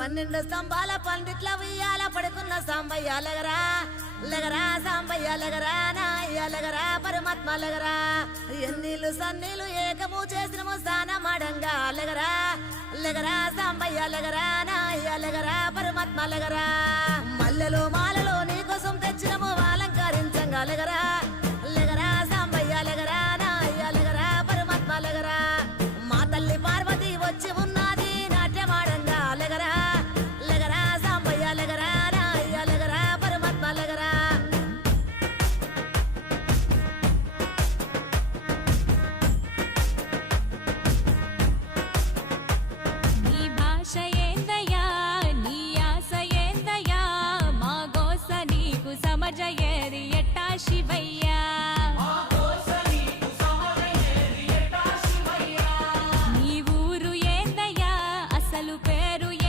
12 స్తంభాల పందిట్ల ఉయ్యాల పడుకున్న సాంబయ్య లగరా లగరా సాంబయ్య లగరా నాయ్య లగరా పరమాత్మ లగరా ఎన్నీళ్ళు సన్నీళ్ళు ఏకము చేసినము స్నానమాడంగా లగరా లగరా సాంబయ్య లగరా నాయ్య లగరా పరమాత్మ లగరా మల్లెలు మాలలో నీకోసం తెచ్చినము అలంకరించంగా లగరా